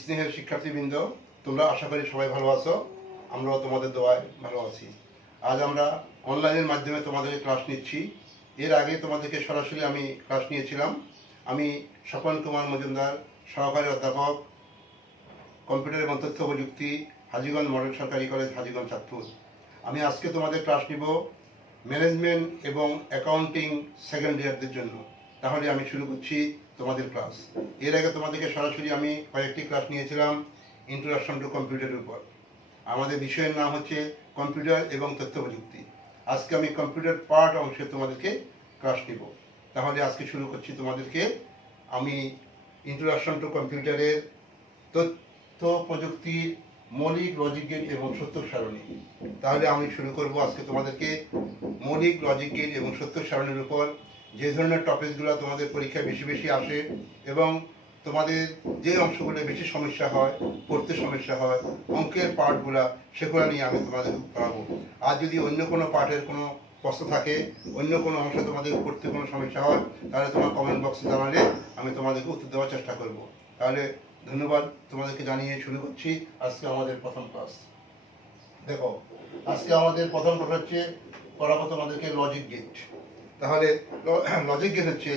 স্নেহের শিক্ষার্থীবৃন্দ, তোমরা আশা করি সবাই ভালো আছো। আমরাও তোমাদের দোয়ায় ভালো আছি। আজ আমরা অনলাইনের মাধ্যমে তোমাদেরকে ক্লাস নিচ্ছি। এর আগে তোমাদেরকে সরাসরি আমি ক্লাস নিয়েছিলাম। আমি স্বপন কুমার মজুমদার, সহকারী অধ্যাপক, কম্পিউটার এবং তথ্য প্রযুক্তি, হাজীগঞ্জ মডেল সরকারি কলেজ, হাজীগঞ্জ, চাঁদপুর। আমি আজকে তোমাদের ক্লাস নিব ম্যানেজমেন্ট এবং অ্যাকাউন্টিং সেকেন্ড ইয়ারদের জন্য। তাহলে আমি শুরু করছি তোমাদের ক্লাস। এর আগে তোমাদেরকে সরাসরি আমি কয়েকটি ক্লাস নিয়েছিলাম ইন্ট্রোডাকশন টু কম্পিউটারের উপর। আমাদের বিষয়ের নাম হচ্ছে কম্পিউটার এবং তথ্য প্রযুক্তি। আজকে আমি কম্পিউটার পার্ট অংশে তোমাদেরকে ক্লাস নিব। তাহলে আজকে শুরু করছি তোমাদেরকে আমি ইন্ট্রোডাকশন টু কম্পিউটারের তথ্য প্রযুক্তির মৌলিক লজিক গেট এবং সত্য সারণী। তাহলে আমি শুরু করব আজকে তোমাদেরকে মৌলিক লজিক গেট এবং সত্য সারণীর উপর। যে ধরনের টপিকগুলো তোমাদের পরীক্ষায় বেশি বেশি আসে এবং তোমাদের যে অংশগুলো বেশি সমস্যা হয়, পড়তে সমস্যা হয়, অঙ্কের পার্টগুলো, সেগুলো নিয়ে আমি তোমাদের পড়াবো। আর যদি অন্য কোনো পার্টের কোনো প্রশ্ন থাকে, অন্য কোনো অংশ তোমাদের পড়তে কোনো সমস্যা হয়, তাহলে তোমার কমেন্ট বক্সে জানালে আমি তোমাদেরকে উত্তর দেওয়ার চেষ্টা করব। তাহলে ধন্যবাদ তোমাদেরকে জানিয়ে শুরু করছি আজকে আমাদের প্রথম ক্লাস। দেখো, আজকে আমাদের প্রথম ক্লাস হচ্ছে পড়াবো তোমাদেরকে লজিক গেট। তাহলে লজিক গেট হচ্ছে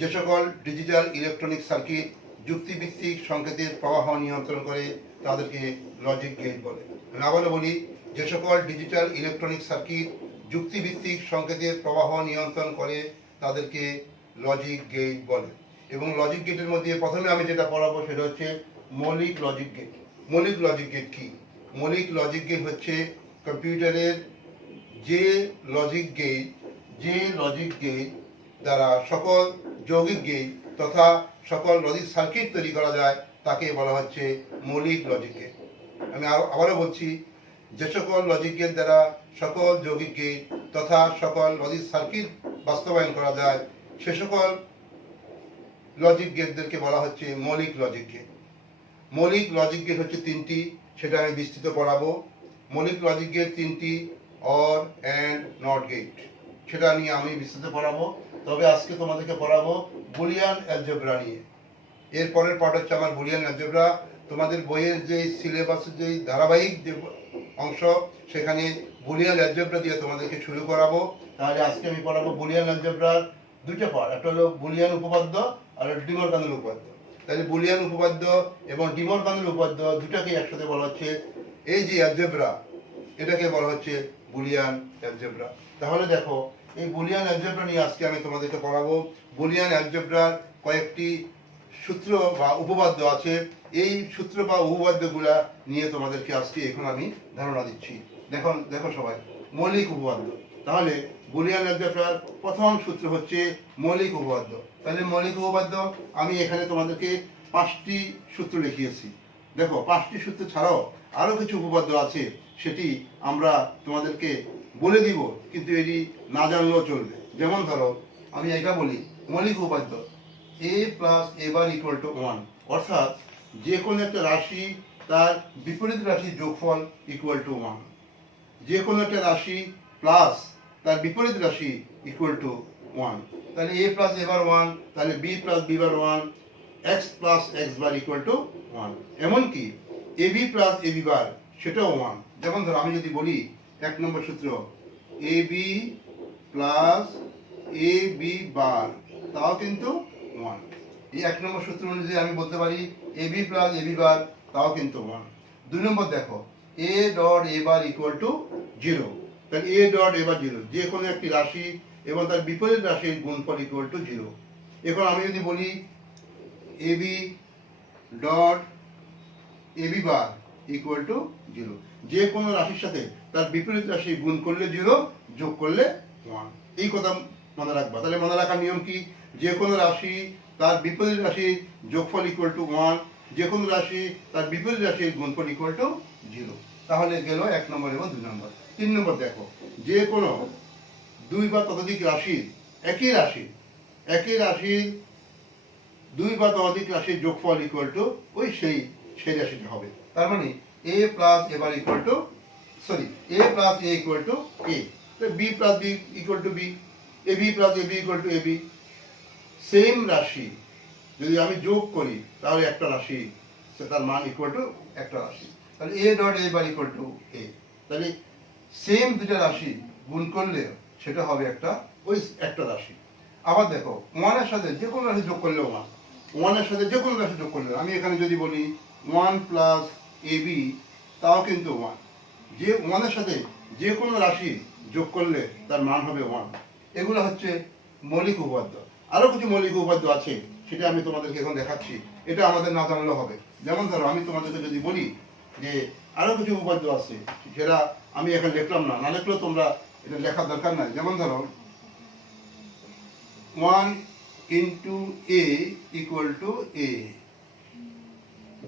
যে সকল ডিজিটাল ইলেকট্রনিক সার্কিট যুক্তিভিত্তিক সংকেতের প্রবাহ নিয়ন্ত্রণ করে তাদেরকে লজিক গেট বলে। আমি আবারও বলি, যে সকল ডিজিটাল ইলেকট্রনিক সার্কিট যুক্তিভিত্তিক সংকেতের প্রবাহ নিয়ন্ত্রণ করে তাদেরকে লজিক গেট বলে। এবং লজিক গেটের মধ্যে প্রথমে আমি যেটা পড়াবো সেটা হচ্ছে মৌলিক লজিক গেট। মৌলিক লজিক গেট কি? মৌলিক লজিক গেট হচ্ছে কম্পিউটারের যে লজিক গেট দ্বারা সকল যৌগিক গেট তথা সকল লজিক সার্কিট তৈরি করা যায় তাকে বলা হচ্ছে মৌলিক লজিক গেট। আমি আবারও বলছি, যে সকল লজিক গেট দ্বারা সকল যৌগিক গেট তথা সকল লজিক সার্কিট বাস্তবায়ন করা যায় সে সকল লজিক গেটদেরকে বলা হচ্ছে মৌলিক লজিক গেট। মৌলিক লজিক গেট হচ্ছে তিনটি, সেটা আমি বিস্তৃত পড়াবো। মৌলিক লজিক গেট তিনটি, অর, অ্যান্ড, নট গেট, সেটা নিয়ে আমি বিস্তৃত পড়াবো। তবে আজকে তোমাদেরকে পড়াবো বুলিয়ান অ্যালজেব্রা নিয়ে। এর পরের পার্ট হচ্ছে আমার বুলিয়ান অ্যালজেব্রা। তোমাদের বইয়ের যে সিলেবাসের যে ধারাবাহিক যে অংশ, সেখানে বুলিয়ান অ্যালজেব্রা দিয়ে তোমাদেরকে শুরু করাবো। তাহলে আজকে আমি পড়াবো বুলিয়ান অ্যালজেব্রার দুটো পার্ট, একটা হলো বুলিয়ান উপপাদ্য আর ডি মরগানের উপপাদ্য। তাহলে বুলিয়ান উপপাদ্য এবং ডি মরগানের উপপাদ্য দুটাকে একসাথে বলা হচ্ছে এই যে অ্যালজেব্রা, এটাকে বলা হচ্ছে বুলিয়ান অ্যালজেব্রা। তাহলে দেখো, এই বুলিয়ান অ্যালজেব্রা নিয়ে আজকে আমি তোমাদেরকে পড়াবো। বুলিয়ান অ্যালজেব্রার কয়েকটি সূত্র বা উপপাদ্য আছে। এই সূত্র বা উপপাদ্যগুলা নিয়ে তোমাদেরকে আজকে এখন আমি ধারণা দিচ্ছি। দেখো সবাই, মৌলিক উপপাদ্য। তাহলে বুলিয়ান অ্যালজেব্রার প্রথম সূত্র হচ্ছে মৌলিক উপপাদ্য। তাহলে মৌলিক উপপাদ্য আমি এখানে তোমাদেরকে 5টি সূত্র লিখিয়েছি। দেখো, 5টি সূত্র ছাড়াও আরও কিছু উপপাদ্য আছে, সেটি আমরা তোমাদেরকে বলে দিব, কিন্তু এটি না জানলেও চলবে। যেমন ধরো, আমি এটা বলি, মৌলিক উপপাদ্য a plus a bar equal to 1, অর্থাৎ যে কোনো একটা রাশি তার বিপরীত রাশির যোগফল ইকুয়াল টু 1। যে কোনো একটা রাশি প্লাস তার বিপরীত রাশি ইকুয়াল টু 1। তাহলে a প্লাস a বার 1, তাহলে b plus b bar 1, x plus x bar equal to 1। এমনকি ab প্লাস ab বার সেটাও 1। যেমন ধরো, আমি যদি বলি 1 নম্বর সূত্র ab প্লাস ab বার, তাও কিন্তু 1। এই 1 নম্বর সূত্র অনুযায়ী আমি বলতে পারি ab প্লাস ab বার, তাও কিন্তু 1। 2 নম্বর দেখো, a dot a bar equal to 0। তাহলে a ডট a বার 0, যে কোনো একটি রাশি এবং তার বিপরীত রাশির গুণফল ইকুয়াল টু 0। এখন আমি যদি বলি ab dot ab bar equal to 0, যে কোনো রাশির সাথে তার বিপরীত রাশি গুণ করলে 0, যোগ করলে 1। এই কথা মনে রাখবা। তাহলে মনে রাখার নিয়ম কি? যে কোনো রাশি তার বিপরীত রাশির যোগফল ইকুয়াল টু 1, যে কোনো রাশি তার বিপরীত রাশির গুণফল ইকুয়াল টু 0। তাহলে গেল 1 নম্বর এবং 2 নম্বর। 3 নম্বর দেখো, যে কোনো 2 বা ততোধিক রাশির একই রাশির 2 বা ততোধিক রাশির যোগফল ইকুয়াল টু ওই সেই রাশিটা হবে। তার মানে a plus a bar equal to a plus a equal to a, b plus b equal two b, ab plus ab equal to ab। Same রাশি যদি আমি যোগ করি তাহলে একটা রাশি তার মান ইকুয়াল টু একটা রাশি। তাহলে A dot A bar equal to A. তাহলে সেম দুটা রাশি গুণ করলে সেটা হবে একটা ওই একটা রাশি। আবার দেখো ওয়ানের সাথে যে কোনো রাশি যোগ করলে ওয়ান, ওয়ানের সাথে যে কোনো রাশি যোগ করলে, আমি এখানে যদি বলি ওয়ান প্লাস এ বি, তাও কিন্তু ওয়ান। যে ওয়ানের সাথে যে কোনো রাশি যোগ করলে তার মান হবে ওয়ান। এগুলো হচ্ছে মৌলিক উপপাদ্য। আরও কিছু মৌলিক উপপাদ্য আছে, সেটা আমি তোমাদেরকে এখন দেখাচ্ছি। এটা আমাদের না জানলেও হবে। যেমন ধরো আমি তোমাদেরকে যদি বলি যে আরও কিছু উপপাদ্য আছে, সেটা আমি এখন লিখলাম না, না লিখলেও তোমরা এটা লেখার দরকার নাই। যেমন ধরো 1 into a equal to a,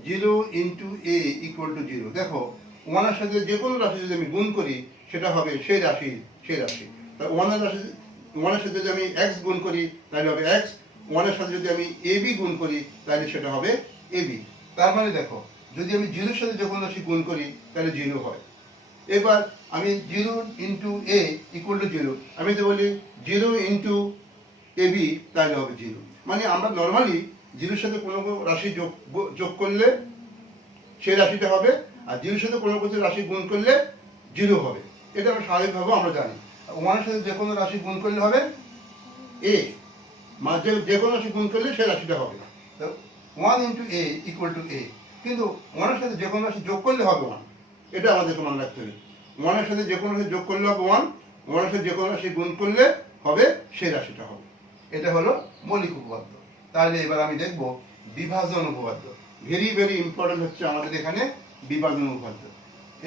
0 into a equal to 0। দেখো ওয়ানের সাথে যে কোনো রাশি যদি আমি গুণ করি সেটা হবে সেই রাশি। তা ওয়ানের সাথে যদি আমি x গুণ করি তাহলে হবে x, ওয়ানের সাথে যদি আমি ab গুণ করি তাহলে সেটা হবে ab। তার মানে দেখো যদি আমি 0 সাথে যে কোনো রাশি গুণ করি তাহলে 0 হয়। এবার আমি 0 into a equal to 0, আমি যদি বলি 0 into ab তাহলে হবে 0। মানে আমরা নর্মালি 0 সাথে কোনো রাশি যোগ করলে সেই রাশিটা হবে, আর 0 সাথে কোনো কিছু রাশি গুণ করলে 0 হবে। এটা আমরা স্বাভাবিকভাবে আমরা জানি। ওয়ানের সাথে যে কোনো রাশি গুণ করলে হবে a, মানে যে কোনো রাশি গুণ করলে সেই রাশিটা হবে। তো 1 into a equal to a, কিন্তু ওয়ানের সাথে যে কোনো রাশি যোগ করলে হবে 1। এটা আমাদেরকে মনে রাখতে হবে। ওয়ানের সাথে যে কোনো রাশি যোগ করলে হবে 1, ওয়ানের সাথে যে কোনো রাশি গুণ করলে হবে সেই রাশিটা হবে। এটা হলো মৌলিক উপপাদ্য। তাহলে এবার আমি দেখব বিভাজন উপপাদ্য। ভেরি ভেরি ইম্পর্টেন্ট হচ্ছে আমাদের এখানে বিভাজন উপপাদ্য।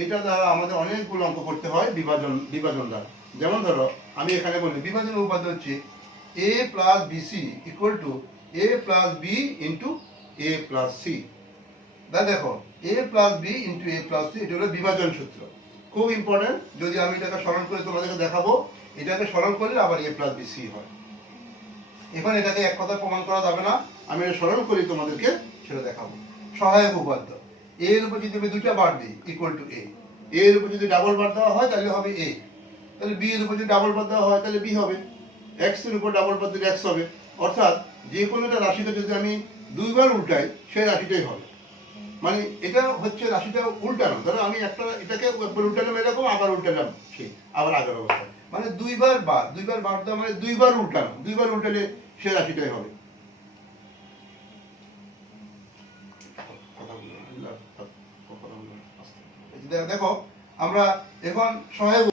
এটা দ্বারা আমাদের অনেকগুলো অঙ্ক করতে হয় বিভাজন দ্বারা। যেমন ধরো আমি এখানে বলি বিভাজন উপপাদ্য হচ্ছে a plus BC equal to a plus B into a plus C. দেখো a plus B into a plus C, এটা হলো বিভাজন সূত্র। খুব ইম্পর্টেন্ট। যদি আমি এটাকে সরল করে তোমাদেরকে দেখাবো, এটাকে সরল করলে আবার a প্লাস বি সি হয়। এখন এটাকে এক কথা প্রমাণ করা যাবে না, আমি এটা সরল করি তোমাদেরকে সেটা দেখাবো। সহায়ক উপপাদ্য, a এর উপর যদি আমি দুইটা বার দিই ইকুয়াল টু a, a এর উপর যদি ডাবল বার দেওয়া হয় তাহলে হবে a, তাহলে b এর উপর যদি ডাবল বার দেওয়া হয় তাহলে b হবে, x এর উপর ডাবল বার দিলে x হবে। অর্থাৎ যে কোনো একটা রাশিকে যদি আমি দুইবার উল্টাই সেই রাশিটাই হবে। মানে এটা হচ্ছে রাশিটা উল্টানো। ধরো আমি এটাকে একবার উল্টালাম এরকম, আবার উল্টালাম সেই আবার আগের অবস্থায়, মানে দুইবার বার দেওয়া মানে দুইবার উল্টানো, দুইবার উল্টালে সে রাশিটাই হবে। দেখো আমরা এখন সহায়ক।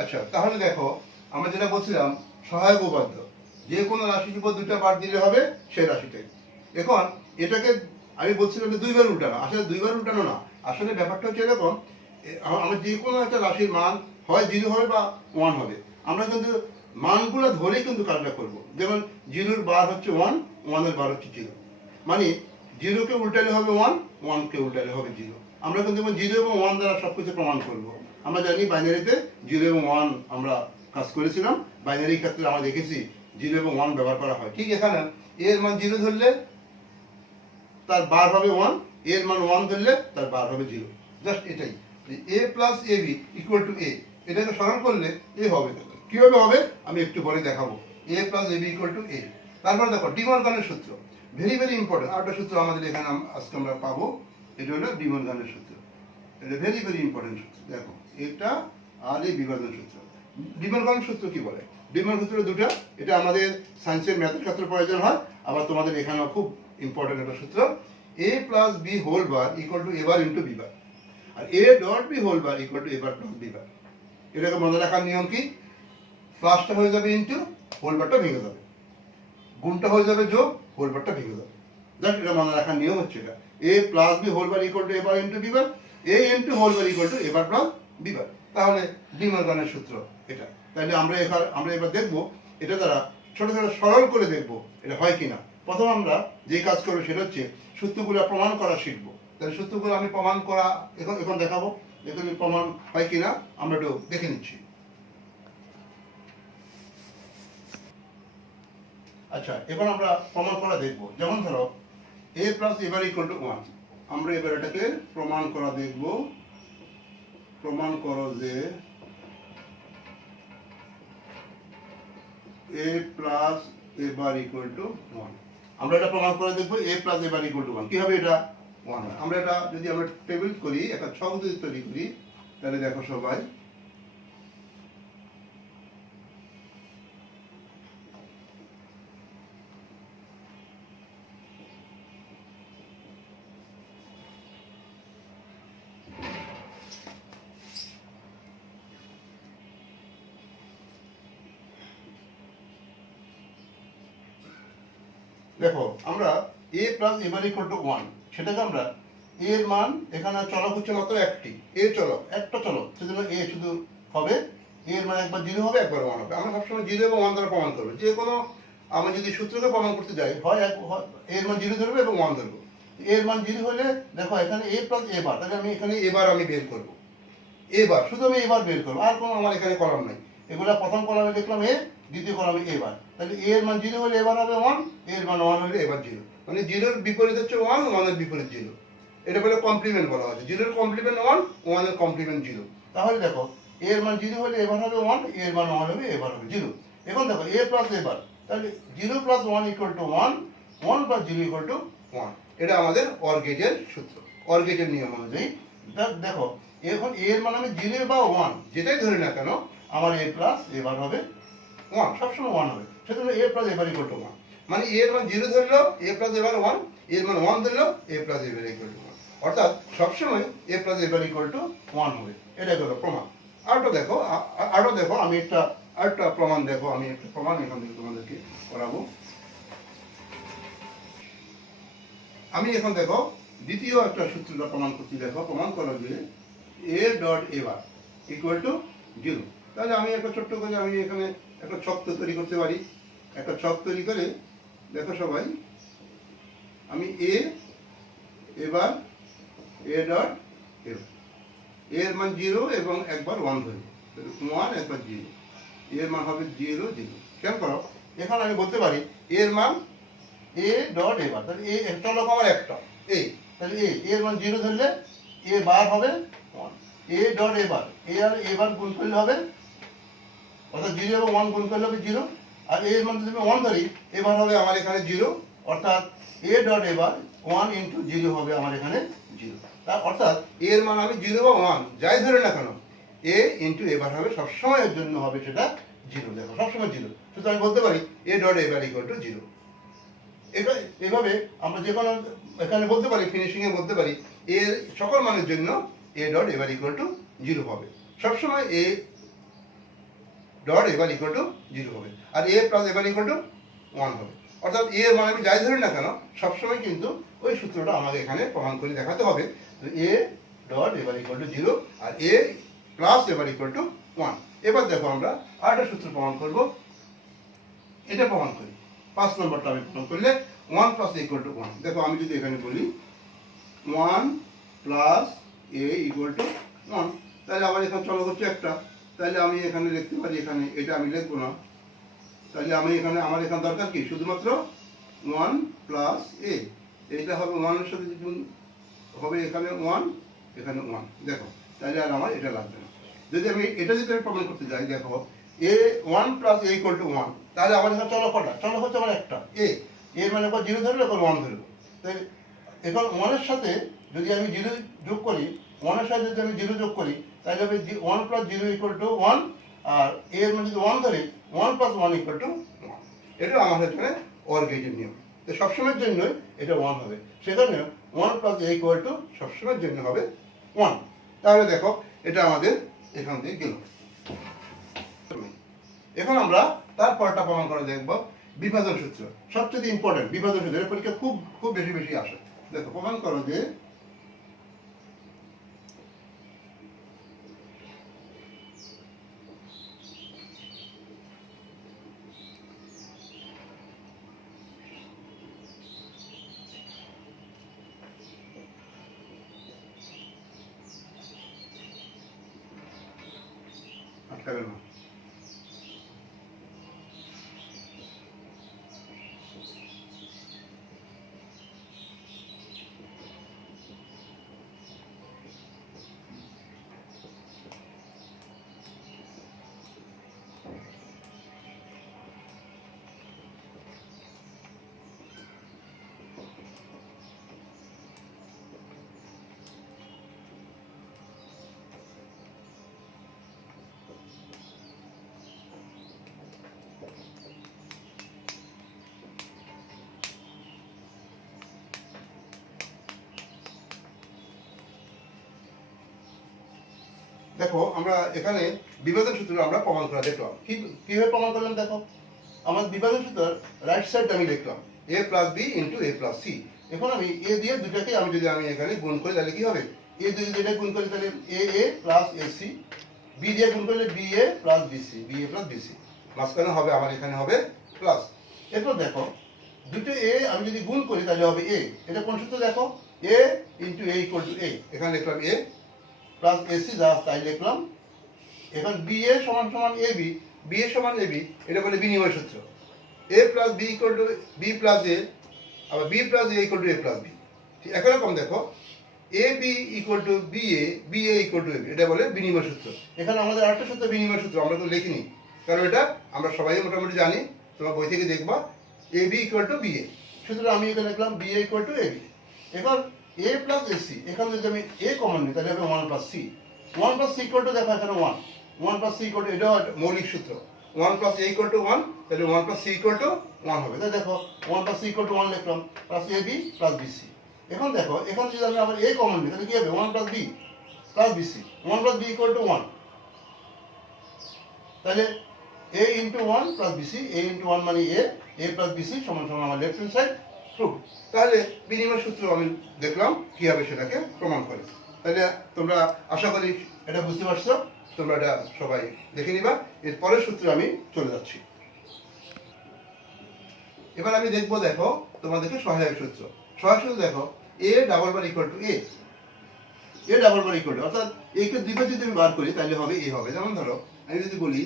আচ্ছা তাহলে দেখো আমরা যেটা বলছিলাম সহায়ক উপপাদ্য, যে কোনো রাশির উপর দুইটা বার দিলে হবে সেই রাশিটাই। এখন এটাকে আমি বলছিলাম যে দুইবার উল্টানো, আসলে দুইবার উল্টানো না, আসলে ব্যাপারটা হচ্ছে এরকম, আমরা যে কোনো একটা রাশির মান হয় 0 হবে বা 1 হবে, আমরা কিন্তু মানগুলো ধরে কিন্তু কাজটা করব। যেমন 0-র বার হচ্ছে 1, 1-এর বার হচ্ছে 0, মানে 0-কে উল্টালে হবে 1, 1-কে উল্টালে হবে 0। আমরা কিন্তু 0 এবং 1 দ্বারা সবকিছু প্রমাণ করব। আমরা জানি বাইনারিতে 0 এবং 1 আমরা কাজ করেছিলাম, বাইনারি ক্ষেত্রে আমরা দেখেছি 0 এবং 1 ব্যবহার করা হয়। ঠিক এখানে এর মান 0 ধরলে তার বার হবে 1, এর মান 1 ধরলে তার বার হবে 0। জাস্ট এটাই, a plus ab equal to a, এটাকে সরল করলে a হবে। কিভাবে হবে আমি একটু পরে দেখাবো। a plus ab equal to a। তারপর দেখো ডি মরগানের সূত্র, ভেরি ভেরি ইম্পর্টেন্ট আরেকটা সূত্র আমাদের এখানে আজকে আমরা পাবো। এটা হলো ডি মরগানের সূত্র, এটা ভেরি ভেরি ইম্পর্টেন্ট সূত্র। দেখো এটা আর এই বিভাজন সূত্র। ডি মরগানের সূত্র কি বলে? ডি মরগান সূত্র দুটো, এটা আমাদের সায়েন্সের ম্যাথের ক্ষেত্রে প্রয়োজন হয়, আবার তোমাদের এখানেও খুব ইম্পর্টেন্ট একটা সূত্র। a plus B whole bar equal to a bar into B bar, আর a dot B whole bar equal to a bar plus B bar. এটাকে মনে রাখার নিয়ম কি? প্লাসটা হয়ে যাবে ইন্টু, হোল বারটা ভেঙে যাবে, গুণটা হয়ে যাবে যোগ, হোল বারটা ভেঙে যাবে। জাস্ট এটা মনে রাখার নিয়ম হচ্ছে এটা, a plus B whole bar equal to a bar into B bar, a into whole bar equal to a bar plus B bar. তাহলে ডি মরগানের সূত্র এটা। তাহলে আমরা এবার দেখবো এটা দ্বারা ছোট ছোট সরল করে দেখবো এটা হয় কিনা। প্রথম আমরা যে কাজ করবো সেটা হচ্ছে সূত্রগুলো প্রমাণ করা শিখবো। তাহলে সূত্রগুলো আমি প্রমাণ করা এখন দেখাবো, এখানে প্রমাণ হয় কিনা আমরা একটু দেখে নিচ্ছি। আচ্ছা এবার আমরা প্রমাণ করা দেখবো। যেমন ধরো a plus a bar equal to 1, আমরা এবার এটাকে প্রমাণ করা দেখবো। প্রমাণ করো যে a plus a bar equal to 1। আমরা এটা প্রমাণ করে দেখবো a plus a bar equal to 1 কি হবে এটা 1 হয়। আমরা এটা যদি আমরা টেবিল করি একটা ছক যদি তৈরি করি তাহলে দেখো সবাই দেখো আমরা a plus a bar equal to 1 সেটাকে আমরা a এর মান এখানে চলক হচ্ছে মাত্র একটি a চলক একটা চলক সেজন্য a শুধু হবে a এর মান একবার 0 হবে একবার 1 হবে। আমরা সবসময় 0 এবং 1 দ্বারা প্রমাণ করব। যে কোনো আমরা যদি সূত্রকে প্রমাণ করতে যাই হয় a এর মান 0 ধরবো এবং 1 ধরবো। a এর মান 0 হলে দেখো এখানে a প্লাস a বার তাহলে আমি এখানে a বার আমি বের করব। a বার শুধু আমি a বার বের করব আর কোনো আমার এখানে কলাম নাই। এগুলা প্রথম কলামে লিখলাম a দ্বিতীয় কলামে a বার তাহলে a এর মান 0 হলে a বার হবে 1 a এর মান 1 হলে a বার 0 মানে 0 এর বিপরীত হচ্ছে 1 1 এর বিপরীত 0 এটা বলে কমপ্লিমেন্ট বলা হচ্ছে 0 এর কমপ্লিমেন্ট 1 1 এর কমপ্লিমেন্ট 0 তাহলে দেখো a এর মান 0 হলে a বার হবে 1 a এর মান 1 হবে a বার হবে 0 এখন দেখো a প্লাস a বার তাহলে 0 plus 1 equal to 1 1 plus 0 equal to 1 এটা আমাদের অর গেটের সূত্র অর গেটের নিয়ম অনুযায়ী দেখো এখন a এর মান আমি 0 বা 1 যেটাই ধরি না কেন আমার a প্লাস a বার হবে 1 সবসময় 1 হবে সেজন্য a plus a bar equal to 1 মানে a এর মান 0 ধরলো a plus a bar 1 a এর মান 1 ধরলো a plus a bar equal to 1 অর্থাৎ সবসময় a plus a bar equal to 1 হবে এটা হলো প্রমাণ। আরটা দেখো আমি আরেকটা প্রমাণ দেখো আমি একটা প্রমাণ এখান থেকে তোমাদেরকে করাবো। আমি এখন দেখো দ্বিতীয় একটা সূত্রটা প্রমাণ করছি দেখো প্রমাণ করা যে a dot a bar equal to 0 তাহলে আমি একটা ছোট্ট করে আমি এখানে একটা ছক তৈরি করতে পারি একটা ছক তৈরি করে দেখো সবাই আমি a bar a dot a এর মান 0 এবং একবার 1 ধরি 1 একবার 0 এর মান হবে 0 0 কেন করো এখানে আমি বলতে পারি এর মান a ডট a বার তাহলে a চলক আমার একটা a তাহলে a এর মান 0 ধরলে a বার হবে 1 a dot a bar a আর a বার গুণ করলে হবে অর্থাৎ 0 এবং 1 গুণ করলে হবে 0 আর a এর মান যদি আমি 1 ধরি a বার হবে আমার এখানে 0 অর্থাৎ a dot a bar 1 into 0 হবে আমার এখানে 0 তার অর্থাৎ a এর মান আমি 0 বা 1 যাই ধরে না কেন a ইনটু a বার হবে সব সময়ের জন্য হবে সেটা 0 দেখো সব সময় 0 সুতরাং আমি বলতে পারি a dot a bar equal to 0 এটা এভাবে আমরা যে কোনো এখানে বলতে পারি ফিনিশিং এ বলতে পারি এর সকল মানের জন্য a dot a bar equal to 0 হবে সব সময় a dot a bar equal to 0 হবে আর a plus a bar equal to 1 হবে অর্থাৎ a এর মান আমি যাই ধরি না কেন সব সময় কিন্তু ওই সূত্রটা আমাকে এখানে প্রমাণ করে দেখাতে হবে a dot a bar equal to 0 আর a plus a bar equal to 1 এবার দেখো আমরা আরেকটা সূত্র প্রমাণ করব এটা প্রমাণ করি 5 নম্বরটা আমি প্রমাণ করলে 1 প্লাস a ইকুয়াল টু 1 দেখো আমি যদি এখানে বলি 1 প্লাস a ইকুয়াল টু 1 তাহলে আবার এখানে চলক হচ্ছে একটা তাহলে আমি এখানে লিখতে পারি এখানে এটা আমি লিখবো না তাহলে আমি এখানে আমার এখানে দরকার কি শুধুমাত্র 1 প্লাস a এটা হবে 1 এর সাথে গুণ হবে এখানে 1 এখানে 1 দেখো তাহলে আর আমার এটা লাগবে না যদি আমি এটা যদি আমি প্রমাণ করতে যাই দেখো a 1 plus a equal to 1 তাহলে আমার এখানে চলক কটা চলক হচ্ছে আমার একটা a এর মানে একবার 0 ধরলে একবার 1 ধরবো তাই এখন 1 এর সাথে যদি আমি 0 যোগ করি 1 এর সাথে যদি আমি 0 যোগ করি তাহলে হবে 1 প্লাস 0 ইকুয়াল টু 1 আর a এর মানে যদি 1 ধরি 1 প্লাস 1 ইকুয়াল টু 1 এটা আমাদের এখানে অর গেটের নিয়ম তো সবসময়ের জন্য এটা 1 হবে সেজন্য 1 প্লাস a ইকুয়াল টু সবসময়ের জন্য হবে 1 তাহলে দেখো এটা আমাদের এখান থেকে গেল এখন আমরা তারপরটা প্রমাণ করে দেখব বিভাজন সূত্র সবচেয়ে ইম্পর্টেন্ট বিভাজন সূত্র এর পরীক্ষা খুব খুব বেশি আসে দেখো প্রমাণ করো যে আটকাবে না দেখো আমরা এখানে বিভাজন সূত্র আমরা প্রমাণ করা দেখলাম। কিভাবে প্রমাণ করলাম দেখো, আমার বিভাজন সূত্র রাইট সাইড আমি লিখলাম a plus B into a plus C. এখন আমি এ দিয়ে দুটাকে আমি যদি এখানে গুণ করি তাহলে কি হবে, এ দিয়ে যদি এটা গুণ করি তাহলে এ প্লাস এ সি, বি দিয়ে গুণ করলে B A plus BC, B A plus BC, মাঝখানে হবে আমার এখানে হবে প্লাস। এরপর দেখো দুটো এ আমি যদি গুণ করি তাহলে হবে এ, এটা কোন সূত্র দেখো, A into A equal to এ, এখানে লিখলাম এ প্লাস এসি যা তাই লিখলাম। এখন বি এ সমান সমান এ বি, বি এ সমান এ বি, এটা বলে বিনিময় সূত্র, A plus B equal to B plus A, আবার B plus A equal to A plus B. ঠিক একই রকম দেখো A B equal to B A equal to A B, এটা বলে বিনিময় সূত্র। এখানে আমাদের আরেকটা সূত্র বিনিময় সূত্র, আমরা তো লিখিনি কারণ এটা আমরা সবাই মোটামুটি জানি, তোমার বই থেকে দেখবা A B equal to B A, সুতরাং আমি এখানে লিখলাম B A equal to A B. এবার এ প্লাস এ সি, এখানে যদি আমি এ কমন নিই তাহলে হবে one plus C, one plus C equal to দেখো এখানে one, one plus C equal to এটাও মৌলিক সূত্র, one plus A equal to one, তাহলে one plus C equal to one হবে। তাই দেখো one plus C equal to one লিখলাম, plus A B plus B C. এখন দেখো এখানে যদি আমি আবার এ কমন নিই তাহলে কি হবে, one plus B plus B C, one plus B equal to one, তাহলে A into one plus B C, A into one মানে এ প্লাস বি সি সমান সমান আমার লেফট হ্যান্ড সাইড প্রুফ। তাহলে বিনিময় সূত্র আমি দেখলাম কিভাবে সেটাকে প্রমাণ করে। তাহলে তোমরা আশা করি এটা বুঝতে পারছো, তোমরা এটা সবাই দেখে নিবা। এর পরের সূত্রে আমি চলে যাচ্ছি। এবার আমি দেখবো দেখো তোমাদেরকে সহায়ক সূত্র। সহায়ক সূত্র দেখো এ double bar equal to A, A double bar equal two, অর্থাৎ এ কে দুইবার যদি আমি বার করি তাহলে হবে এ হবে। যেমন ধরো আমি যদি বলি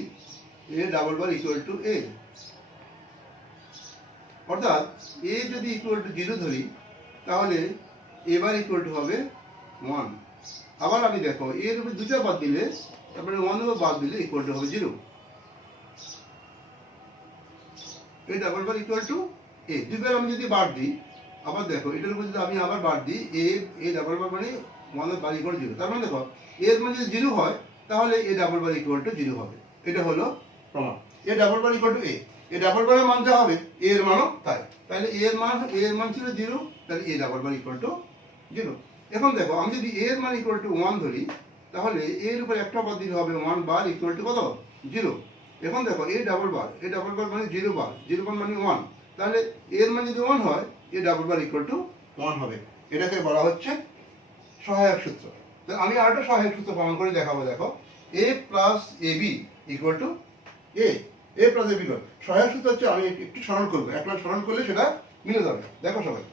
A double bar equal to A, অর্থাৎ এ যদি ইকুয়াল টু জিরো ধরি তাহলে এ বার ইকুয়াল টু হবে ওয়ান। আবার আমি দেখো এর উপর দুটো বাদ দিলে তারপরে ওয়ান বাদ দিলে ইকুয়াল টু হবে zero. A double bar equal to A, দুইবার আমি যদি বার দিই, আবার দেখো এটার উপর যদি আমি আবার বার দিই এ ডাবল বার মানে ওয়ান বার ইকুয়াল জিরো, তার মানে দেখো এর মানে যদি জিরো হয় তাহলে এ double bar equal to zero হবে। এটা হলো প্রমাণ। এ double bar equal to A double বারের মান যা হবে এর মানও তাই, তাহলে এর মান ছিল জিরো, তাহলে এ double bar equal to zero. এখন দেখো আমি যদি এর মান ইকুয়াল টু ওয়ান ধরি তাহলে এর উপর একটা বাদ দিলে হবে ওয়ান বার ইকুয়াল টু কত, জিরো। এখন দেখো এ ডাবল বার মানে জিরো বার মানে ওয়ান, তাহলে এর মান যদি ওয়ান হয় এ double bar equal to one হবে। এটাকে বলা হচ্ছে সহায়ক সূত্র। আমি আরেকটা সহায়ক সূত্র প্রমাণ করে দেখাবো। দেখো A plus A B equal to A plus A B. সহায়ক সূত্র হচ্ছে, আমি একটু স্মরণ করবো, এক লাখ স্মরণ করলে সেটা মিলে যাবে। দেখো সবাই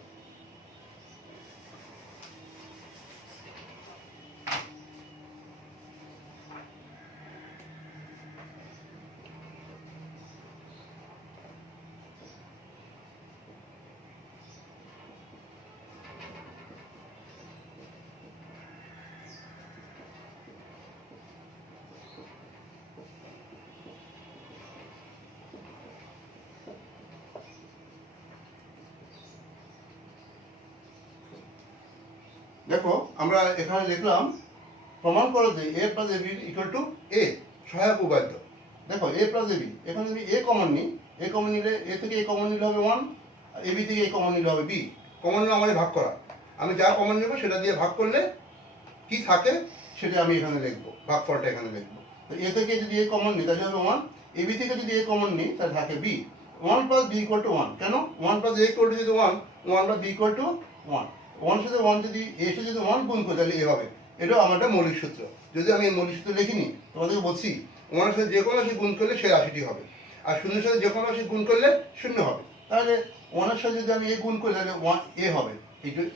দেখো আমরা এখানে লিখলাম প্রমাণ করো যে A plus A B equal to A, সহায়ক উপাদ্য। দেখো এ প্লাস এ বি, এখানে যদি এ কমন নিই, এ কমন নিলে এ থেকে এ কমন নিলে হবে ওয়ান, আর এ বি থেকে এ কমন নিলে হবে বি। কমন নিলে আমাদের ভাগ করা, আমি যা কমন নেবো সেটা দিয়ে ভাগ করলে কি থাকে সেটা আমি এখানে লিখবো, ভাগফলটা এখানে লিখবো। তো এ থেকে যদি এ কমন নিই তাহলে হবে ওয়ান, এ বি থেকে যদি এ কমন নিই তাহলে থাকে B. One plus B equal to one, কেন one plus A equal to যদি one, one plus B equal to one, one সাথে ওয়ান যদি এর সাথে যদি ওয়ান গুণ করি তাহলে এ হবে। এটাও আমার একটা মৌলিক সূত্র। যদি আমি এই মৌলিক সূত্র লিখিনি তোমাদেরকে বলছি ওয়ানের সাথে যে কোনো রাশি গুণ করলে সেই রাশিটি হবে, আর শূন্যের সাথে যে কোনো রাশি গুণ করলে শূন্য হবে। তাহলে ওয়ানের সাথে যদি আমি এ গুণ করি তাহলে ওয়ান এ হবে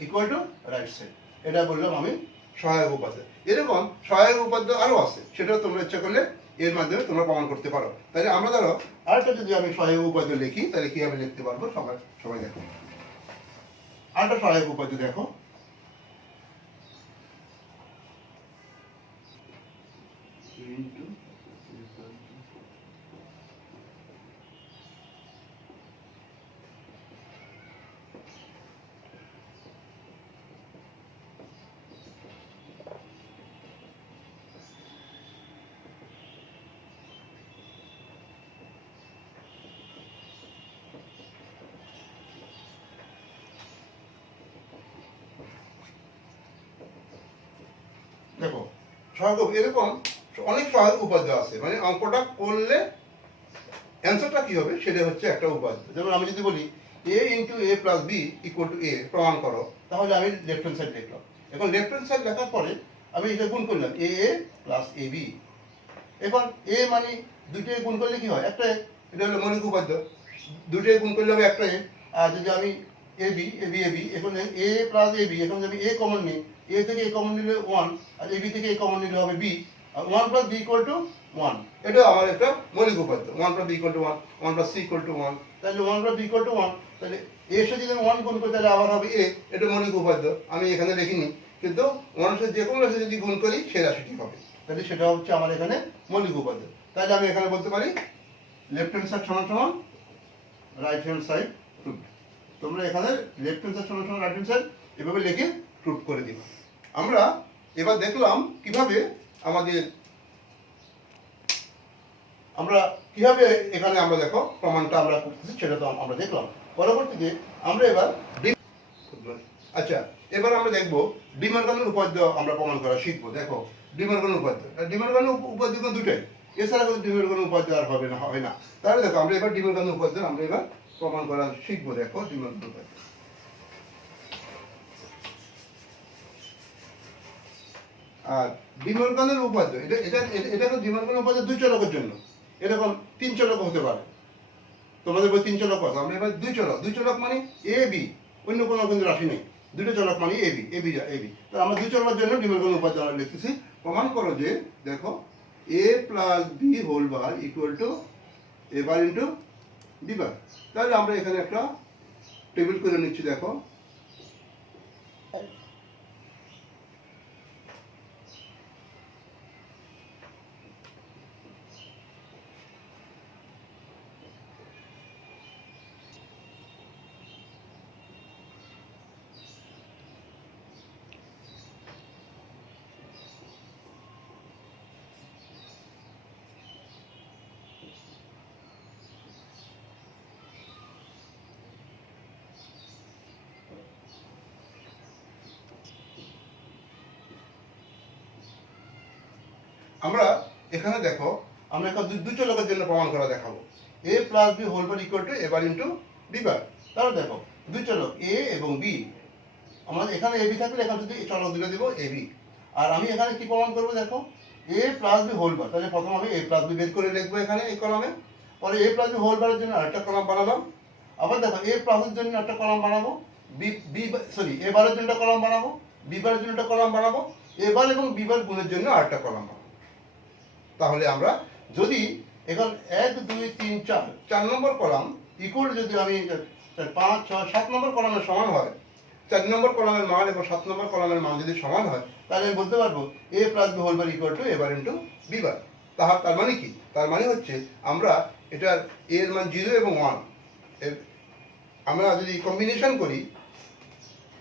ইকুয়াল টু রাইট সাইড। এটা বললাম আমি সহায়ক উপাদ্য। এরকম সহায়ক উপাদ্য আরও আছে, সেটাও তোমরা ইচ্ছা করলে এর মাধ্যমে তোমরা প্রমাণ করতে পারো। তাহলে আমরা ধরো আরেকটা যদি আমি সহায়ক উপাদ্য লিখি তাহলে কীভাবে লিখতে পারবো সবাই দেখো। আরেকটা সহায়ক উপাদ্য দেখো, দেখো সহায়ক এরকম অনেক সহজ উপাদ্য আছে, মানে অঙ্কটা করলে অ্যান্সারটা কি হবে সেটা হচ্ছে একটা উপাদ্য। যেমন আমি যদি বলি a into a plus B equal to a প্রমাণ করো, তাহলে আমি লেফট হ্যান্ড সাইড লিখলাম। এখন লেফট হ্যান্ড সাইড লেখার পরে আমি এটা গুণ করলাম a প্লাস a b। এখন a মানে দুইটাই গুণ করলে কি হয়, একটা এটা হলো মৌলিক উপাদ্য, দুইটাই গুণ করলে হবে একটা a। আর যদি আমি a b a b a b, এখন a প্লাস a b, এখন যদি a কমন নিই, a থেকে a কমন নিলে 1, আর a b থেকে a কমন নিলে হবে b, আর 1 প্লাস b ইকুয়াল টু 1। এটা আমার একটা মৌলিক উপাদ্য, 1 plus b equal to 1, 1 plus c equal to 1। তাহলে 1 প্লাস b ইকুয়াল টু 1, তাহলে a এর সাথে যদি আমি 1 গুণ করি তাহলে আবার হবে a। এটা মৌলিক উপাদ্য, আমি এখানে লিখিনি, কিন্তু 1 এর সাথে যে কোনো রাশি যদি গুণ করি সেই রাশিটি হবে, তাহলে সেটা হচ্ছে আমার এখানে মৌলিক উপাদ্য। তাহলে আমি এখানে বলতে পারি লেফট হ্যান্ড সাইড সমান সমান রাইট হ্যান্ড সাইড প্রুফ। তোমরা এখানে লেফট হ্যান্ড সাইড সমান সমান রাইট হ্যান্ড সাইড এভাবে লিখে প্রুফ করে দিবা। আমরা এবার দেখলাম কিভাবে এখানে আমরা দেখো প্রমাণটা আমরা করতেছি, সেটা তো আমরা দেখলাম। পরবর্তীতে আমরা এবার আচ্ছা এবার আমরা দেখবো ডিমর্গানের উপাদ্য আমরা প্রমাণ করা শিখবো। দেখো ডিমর্গানের উপাদ্য, ডিমর্গানের উপাদ্য দুটাই, এছাড়া কোনো ডিমর্গানের উপাদ্য আর হবে না, হয় না। তাহলে দেখো আমরা এবার ডিমর্গানের উপাদ্য আমরা এবার প্রমাণ করা শিখবো। দেখো ডিমর্গানের উপাদ্য, আর ডিমর্গানের উপাদ্য এটা ডিমর্গানের উপাদ্য দুই চলকের জন্য, এরকম তিন চলক হতে পারে। তোমাদের বই তিন চলক আছে, আমরা এবার দুই চলক মানে এ বি, অন্য কোনো কিন্তু রাশি নেই, দুটো চলক মানে এ বি। তো আমরা দুই চলকের জন্য ডিমর্গানের উপাদ্য আমরা লিখতেছি। প্রমাণ করো যে দেখো A plus B whole bar equal to A bar into B bar. তাহলে আমরা এখানে একটা টেবিল করে নিচ্ছি। দেখো আমরা এখানে দেখো আমরা এখন দুই চলকের জন্য প্রমাণ করা দেখাবো। A plus B whole bar equal to A bar into B bar. তাহলে দেখো দুই চলক এ এবং বি, আমাদের এখানে এ বি থাকলে এখানে যদি চলক দুটো দিব এ বি। আর আমি এখানে কি প্রমাণ করবো দেখো A plus B whole bar, তাহলে প্রথম আমি এ প্লাস বি বের করে লিখবো এখানে এই কলামে, পরে এ প্লাস বি হোল বারের জন্য আরেকটা কলাম বানালাম। আবার দেখো এ প্লাসের জন্য একটা কলাম বানাবো, এ বারের জন্য একটা কলাম বানাবো, বি বারের জন্য একটা কলাম বানাবো, এ বার এবং বি বার গুণের জন্য আরেকটা কলাম বানাবো। তাহলে আমরা যদি এখন 1 2 3 4 নম্বর কলাম ইকুয়াল, যদি আমি 5 6 7 নম্বর কলামের সমান হয়, 4 নম্বর কলামের মান এবং 7 নম্বর কলামের মান যদি সমান হয়, তাহলে আমি বলতে পারবো A plus B whole bar equal to A bar into B bar. তার মানে কি? তার মানে হচ্ছে আমরা এটার এর মান 0 এবং 1 আমরা যদি কম্বিনেশন করি,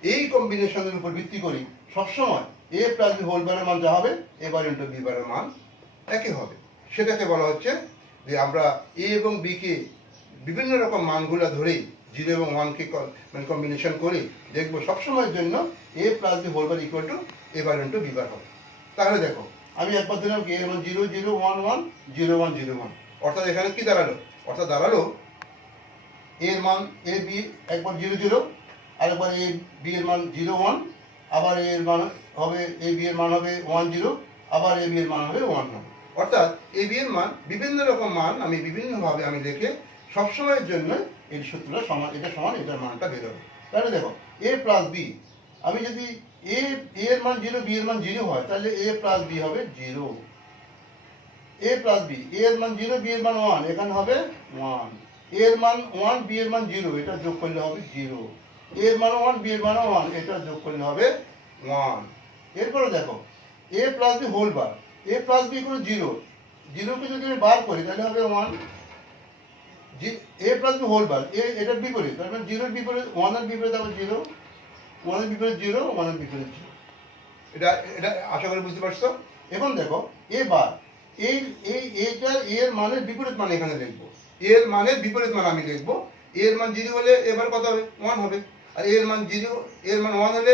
এই কম্বিনেশনের উপর ভিত্তি করি সবসময় এ প্লাস বি হোল বারের মান যা হবে এ বার ইন্টু বি বারের মান একই হবে। সেটাকে বলা হচ্ছে যে আমরা এ এবং বি কে বিভিন্ন রকম মানগুলো ধরেই 0 এবং 1 কে মানে কম্বিনেশন করে দেখবো সবসময়ের জন্য A plus B whole bar equal to A bar into B bar হবে। তাহলে দেখো আমি একবার দিলাম কি এর মান 0 0 1 1 0 1 0 1, অর্থাৎ এখানে কি দাঁড়ালো? অর্থাৎ দাঁড়ালো এর মান এ বি একবার 0 0, আরেকবার এ বি এর মান 0 1, আবার এর মান হবে এ বি এর মান হবে 1 0, আবার এ বি এর মান হবে 1 1। অর্থাৎ এ বি এর মান বিভিন্ন রকম মান আমি বিভিন্নভাবে আমি লিখে সবসময়ের জন্য এই সূত্রটা সমান, এটা সমান এটার মানটা বেরোবে। তাহলে দেখো এ প্লাস বি, আমি যদি এ এর মান 0 বি এর মান 0 হয়, তাহলে এ প্লাস বি হবে 0। এ প্লাস বি, এর মান 0 বি এর মান 1, এখানে হবে 1। এর মান 1 বি এর মান 0, এটা যোগ করলে হবে 0। এর মান 1 বি এর মান 1, এটা যোগ করলে হবে 1। এরপরে দেখো A plus B whole bar, A plus B equal 0, 0 কে যদি আমি বার করি তাহলে হবে 1। এ প্লাস বি হোল বার, এটার বিপরীত, তার মানে 0 এর বিপরীত 1 এর বিপরীত হবে 0, 1 এর বিপরীত 0, 1 এর বিপরীত 0। এটা এটা আশা করি বুঝতে পারছো। এখন দেখো এবার এইটার এর মানের বিপরীত মান এখানে লিখবো, এর মানের বিপরীত মান আমি লিখবো। এর মান 0 হলে এবার কত হবে? 1 হবে। আর এর মান 1 হলে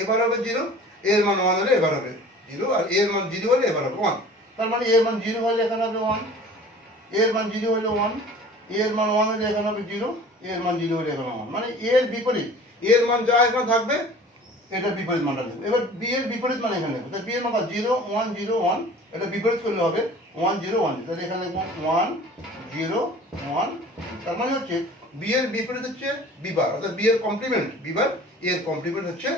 এবার হবে 0, এর মান 1 হলে এবার হবে 0, আর এর মান 0 হলে এবার হবে 1। তার মানে এর মান 0 হলে এখানে হবে 1, এর মান 0 হলে 1, এর মান 1 হলে এখানে হবে 0, এর মান 0 হলে এখানে 1, মানে এর বিপরীত এর মান যা এখানে থাকবে এটা বিপরীত মানটা লিখব। এবার বি এর বিপরীত মান এখানে লিখব। তাহলে বি এর মান 0 1 0 1, এটা বিপরীত করলে হবে 1 0 1, তাহলে এখানে লিখব 1 0 1। তার মানে হচ্ছে বি এর বিপরীত হচ্ছে বি বার, অর্থাৎ বি এর কমপ্লিমেন্ট বি বার, এর কমপ্লিমেন্ট হচ্ছে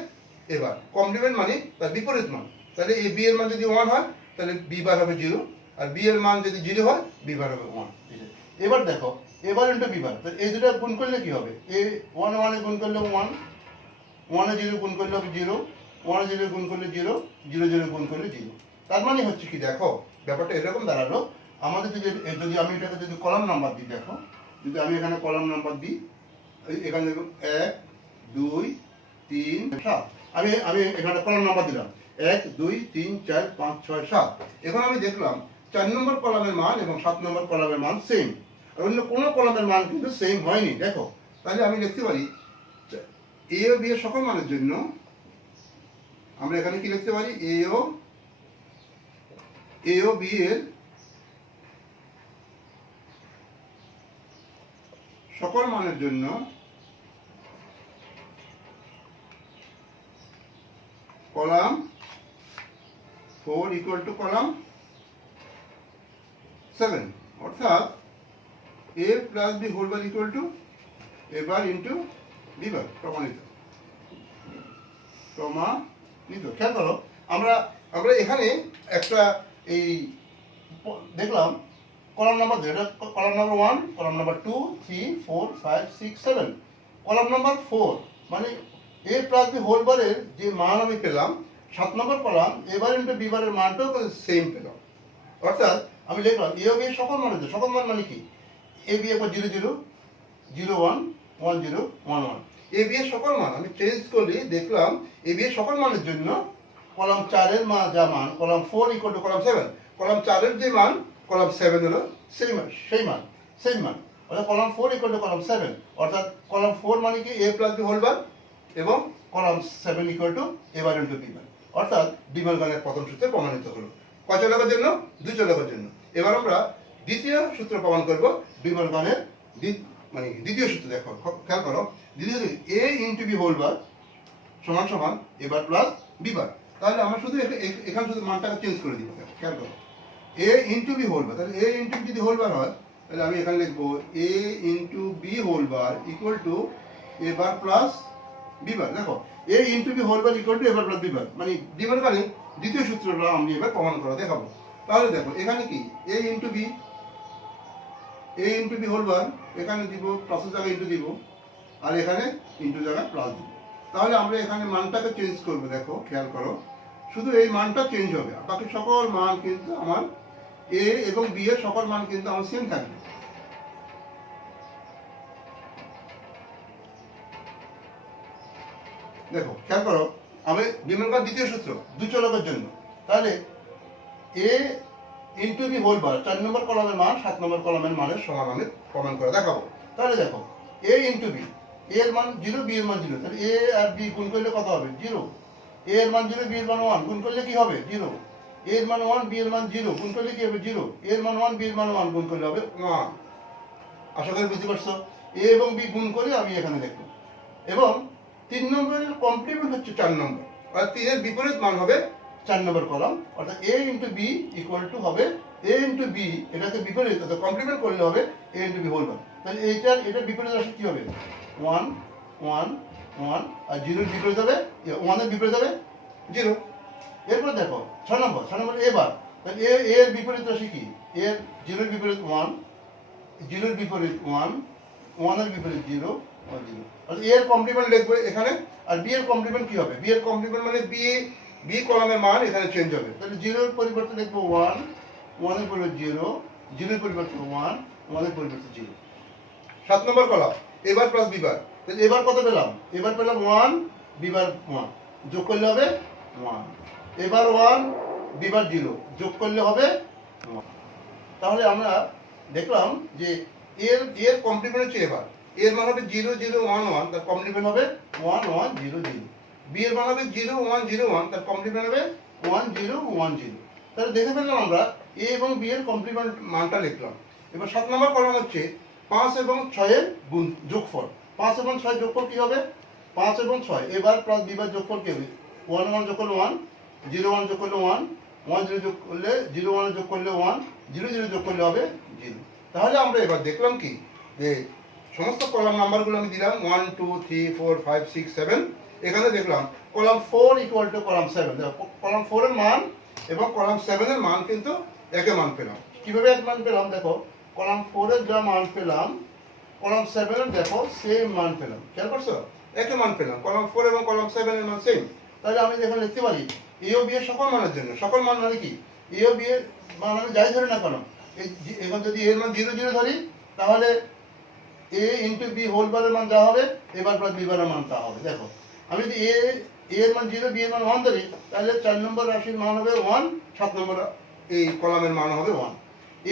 এ বার। কমপ্লিমেন্ট মানে তার বিপরীত মান। তাহলে এই বি এর মান যদি 1 হয় তাহলে বি বার হবে 0, আর বি এর মান যদি 0 হয় বি বার হবে 1। এবার দেখো এবার ইনটু বি বার, তাহলে এই দুটো গুণ করলে কি হবে? এ 1 1 এ গুণ করলে 1, 1 এ 0 গুণ করলে হবে 0, 1 এ 0 গুণ করলে 0, 0 0 গুণ করলে 0। তার মানে হচ্ছে কি, দেখো ব্যাপারটা এরকম দাঁড়ালো। আমাদের যদি আমি এটাকে যদি কলাম নাম্বার দিই, দেখো যদি আমি এখানে কলাম নাম্বার দিই, এখানে দেখো 1 2 3 7, আমি এখানে কলাম নাম্বার দিলাম 1 2 3 4 5 6 7। এখন আমি দেখলাম 4 নম্বর কলামের মান এবং 7 নম্বর কলামের মান সেম, আর অন্য কোনো কলামের মান কিন্তু সেম হয়নি। দেখো তাহলে আমি লিখতে পারি এ ও বি এর সকল মানের জন্য আমরা এখানে কি লিখতে পারি, এ ও বি এর সকল মানের জন্য কলাম 4 ইকুয়াল টু কলাম 7, অর্থাৎ A plus B whole bar equal to A bar into B bar. প্রমাণিত। খেয়াল করো আমরা এখানে একটা এই দেখলাম কলাম নাম্বার, এটা column number 1, column number 2 3 4 5 6 7, column number 4 মানে এ প্লাস বি হোল বারের যে মান আমি পেলাম 7 নম্বর কলাম এবার ইন্টু বি বারের মানটাও সেম পেলাম। অর্থাৎ আমি লিখলাম এ ও বি এর সকল মান হচ্ছে, সকল মান মানে কি, এ বি একবার 0 0 0 1 1 0 1 1, এ বি এর সকল মান আমি চেঞ্জ করলে দেখলাম এ বি এর সকল মানের জন্য কলাম 4 এর মান যা মান column 4 equal to column 7, column 4 এর যে মান কলাম 7 হলো সেই মান। অর্থাৎ কলাম 4 ইকুয়াল টু কলাম 7, অর্থাৎ কলাম 4 মানে কি A plus B whole bar, এবং column 7 equal to A bar into B bar. অর্থাৎ ডিমলগানের প্রথম সূত্রে প্রমাণিত হলো। কয় চলকের জন্য? 2 চলকের জন্য। এবার আমরা দ্বিতীয় সূত্র প্রমাণ করব ডিমলগানের মানে দ্বিতীয় সূত্র। দেখো খেয়াল করো, দ্বিতীয় এ ইন্টু বি হোল বার সমান সমান এ বার প্লাস বি বার। তাহলে আমরা শুধু এখানে শুধু মানটাকে চেঞ্জ করে দিব। খেয়াল করো A into B whole bar, তাহলে এ ইন্টু বি যদি হোল বার হয় তাহলে আমি এখানে লিখবো A into B whole bar equal to A bar plus B bar. দেখো A into B whole bar equal to A bar plus B bar, মানে ডিমলগানের দ্বিতীয় সূত্রটা আমি এবার প্রমাণ করে দেখাবো। তাহলে দেখো এখানে কি এ ইন্টু বি হোল বার, এখানে দিব প্লাসের জায়গায় ইন্টু দিব, আর এখানে ইন্টু জায়গায় প্লাস দিব। তাহলে আমরা এখানে মানটাকে চেঞ্জ করবো। দেখো খেয়াল করো, শুধু এই মানটা চেঞ্জ হবে, বাকি সকল মান কিন্তু আমার এ এবং বি এর সকল মান কিন্তু আমার সেম থাকবে। দেখো খেয়াল করো, আমি ডিমলগান দ্বিতীয় সূত্র 2 চলকের জন্য, তাহলে এ ইন্টু বি হোল বার 4 নম্বর কলামের মান 7 নম্বর কলামের মানের সমান আমি প্রমাণ করে দেখাবো। তাহলে দেখো এ ইন্টু বি, এর মান 0 বি এর মান 0, তাহলে এ আর বি গুণ করলে কত হবে? 0। এ এর মান 0 বি এর মান 1 গুণ করলে কি হবে? 0। এ এর মান 1 বি এর মান 0 গুণ করলে কি হবে? 0। এর মান 1 বি এর মান 1 গুণ করলে হবে 1। আশা করি বুঝতে পারছো। এ এবং বি গুণ করে আমি এখানে লিখব, এবং 3 নম্বরের কমপ্লিমেন্ট হচ্ছে 4 নম্বর, আর 3 এর বিপরীত মান হবে 4 নম্বর কলাম। অর্থাৎ A into B equal to হবে এ ইন্টু বি, এটাকে বিপরীত অর্থাৎ কমপ্লিমেন্ট করলে হবে এ ইন্টু বি হোল বার। তাহলে এটার বিপরীত রাশি কি হবে? 1 1 1, আর 0 এর বিপরীত হবে 1 এর বিপরীত হবে 0। এরপর দেখো 6 নম্বর এ বার, তাহলে এর বিপরীত রাশি কি? এর 0 এর বিপরীত 1, 0 এর বিপরীত 1, 1 এর বিপরীত 0 আর 0। অর্থাৎ এর কমপ্লিমেন্ট লিখবো এখানে, আর বি এর কমপ্লিমেন্ট কি হবে? বি এর কমপ্লিমেন্ট মানে বি কলামের মান এখানে চেঞ্জ হবে। তাহলে 0 এর পরিবর্তে লিখবো 1, 1 এর পরিবর্তে 0, 0 এর পরিবর্তে 1, 1 এর পরিবর্তে 0। 7 নম্বর কলাম এবার প্লাস বি বার, তাহলে এবার কত পেলাম? এবার পেলাম 1, বি বার 1, যোগ করলে হবে 1। এবার 1, বি বার 0, যোগ করলে হবে 1। তাহলে আমরা দেখলাম যে এর কমপ্লিমেন্ট হচ্ছে এবার, এর মান হবে 0 0 1 1, তার কমপ্লিমেন্ট হবে 1 1 0 0। বি এর মান হবে 0 1 0 1, তার কমপ্লিমেন্ট হবে 1 0 1 0। তাহলে দেখে ফেললাম আমরা এ এবং বি এর কমপ্লিমেন্ট মানটা লিখলাম। এবার 7 নম্বর কলাম হচ্ছে 5 এবং 6 এর গুণ যোগফল। 5 এবং 6 যোগফল কি হবে? 5 এবং 6 এবার প্লাস বিবার যোগফল কি হবে? 1 1 যোগ করলে 1, 0 1 যোগ করলে 1, 1 0 যোগ করলে 0 1 যোগ করলে 1, 0 0 যোগ করলে হবে 0। তাহলে আমরা এবার দেখলাম কি যে সমস্ত কলাম নাম্বারগুলো আমি দিলাম 1 2 3 4 5 6 7। এখানে দেখলাম কলাম 4 ইকুয়াল টু কলাম 7। দেখো কলাম 4 এর মান এবং কলাম 7 এর মান কিন্তু একই মান পেলাম। কিভাবে এক মান পেলাম? দেখো কলাম 4 এর যা মান পেলাম কলাম 7 এর দেখো সেম মান পেলাম। খেয়াল করছো? একই মান পেলাম। কলাম 4 এবং কলাম 7 এর মান সেম। তাহলে আমি এখানে লিখতে পারি এ ও বি এর সকল মানের জন্য। সকল মান মানে কি? এ ও বি এর মান আমি যাই ধরি না কেন, এখন যদি এর মান 0 0 ধরি তাহলে এ ইন্টু বি হোল বারের মান যা হবে এবার প্লাস বি বারের মান তা হবে। দেখো আমি যদি এর মান 0 বি এর মান 1 ধরি তাহলে 4 নম্বর রাশির মান হবে 1, 7 নম্বর এই কলামের মান হবে 1।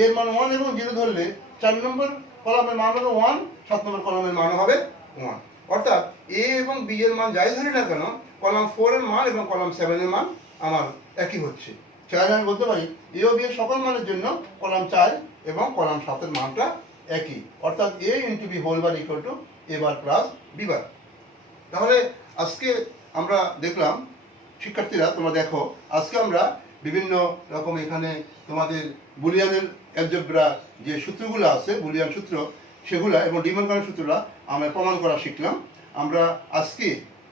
এর মান 1 এবং 0 ধরলে 4 নম্বর কলামের মান হবে 1, 7 নম্বর কলামের মান হবে 1। অর্থাৎ এ এবং বি এর মান যাই ধরি না কেন কলাম 4 এর মান এবং কলাম 7 এর মান আমার একই হচ্ছে। চাইলে আমি বলতে পারি এ ও বি এর সকল মানের জন্য কলাম 4 এবং কলাম 7 এর মানটা একই। অর্থাৎ A into B whole bar equal to A bar plus B bar. তাহলে আজকে আমরা দেখলাম শিক্ষার্থীরা তোমরা দেখো আজকে আমরা বিভিন্ন রকম এখানে তোমাদের বুলিয়ানের অ্যালজেব্রা যে সূত্রগুলো আছে বুলিয়ান সূত্র সেগুলা এবং ডিমলকানের সূত্রটা আমরা প্রমাণ করা শিখলাম। আমরা আজকে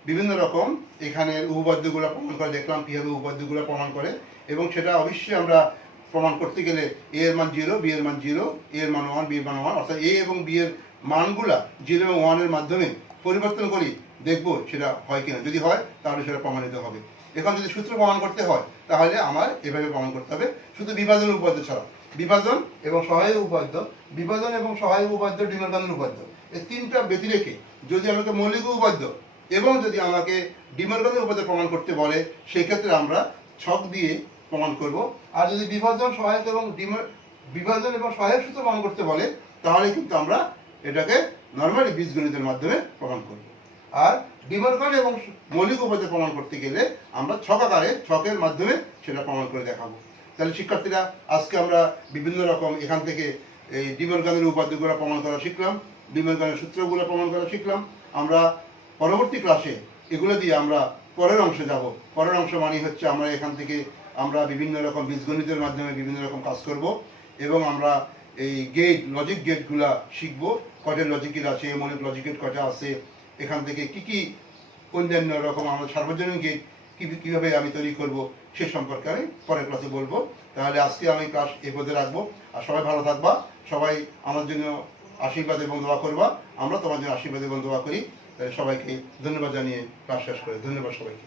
বিভিন্ন রকম এখানে উপপাদ্যগুলো প্রমাণ করে দেখলাম কীভাবে উপপাদ্যগুলো প্রমাণ করে, এবং সেটা অবশ্যই আমরা প্রমাণ করতে গেলে এ এর মান 0, বি এর মান 0, এ এর মান 1, বি এর মান 1, অর্থাৎ এ এবং বি এর মানগুলা 0 এবং 1 এর মাধ্যমে পরিবর্তন করি দেখবো সেটা হয় কিনা। যদি হয় তাহলে সেটা প্রমাণিত হবে। এখন যদি সূত্র প্রমাণ করতে হয় তাহলে আমার এভাবে প্রমাণ করতে হবে, শুধু বিভাজন উপপাদ্য ছাড়া। বিভাজন এবং সহায়ক উপপাদ্য, বিভাজন এবং সহায়ক উপপাদ্য, ডিমলকানের উপপাদ্য, এই তিনটা ব্যতি রেখে যদি আমাকে মৌলিক উপপাদ্য এবং যদি আমাকে ডিমলকানের উপপাদ্য প্রমাণ করতে বলে সেক্ষেত্রে আমরা ছক দিয়ে প্রমাণ করব। আর যদি বিভাজন সহায়ক এবং বিভাজন এবং সহায়ক সূত্র প্রমাণ করতে বলে তাহলে কিন্তু আমরা এটাকে নর্মালি বীজগণিতের মাধ্যমে প্রমাণ করব। আর ডিমলকান এবং মৌলিক উপপাদ্য প্রমাণ করতে গেলে আমরা ছক আকারে ছকের মাধ্যমে সেটা প্রমাণ করে দেখাবো। তাহলে শিক্ষার্থীরা আজকে আমরা বিভিন্ন রকম এখান থেকে এই ডিমলকানের উপপাদ্যগুলো প্রমাণ করা শিখলাম, ডিমলকানের সূত্রগুলো প্রমাণ করা শিখলাম। আমরা পরবর্তী ক্লাসে এগুলো দিয়ে আমরা পরের অংশে যাব। পরের অংশ মানে হচ্ছে আমরা এখান থেকে আমরা বিভিন্ন রকম বীজগণিতের মাধ্যমে বিভিন্ন রকম কাজ করব, এবং আমরা এই গেট লজিক গেটগুলা শিখবো। কয়টা লজিক গেট আছে, মৌলিক লজিক গেট কয়টা আছে, এখান থেকে কি কি অন্যান্য রকম আমরা সার্বজনীন গেট কীভাবে আমি তৈরি করব সে সম্পর্কে আমি পরের ক্লাসে বলবো। তাহলে আজকে আমি ক্লাস এ পর্যন্ত রাখবো। আর সবাই ভালো থাকবা, সবাই আমার জন্য আশীর্বাদ এবং দোয়া করবা, আমরা তোমার জন্য আশীর্বাদ এবং দোয়া করি। তাহলে সবাইকে ধন্যবাদ জানিয়ে ক্লাস শেষ করে ধন্যবাদ সবাইকে।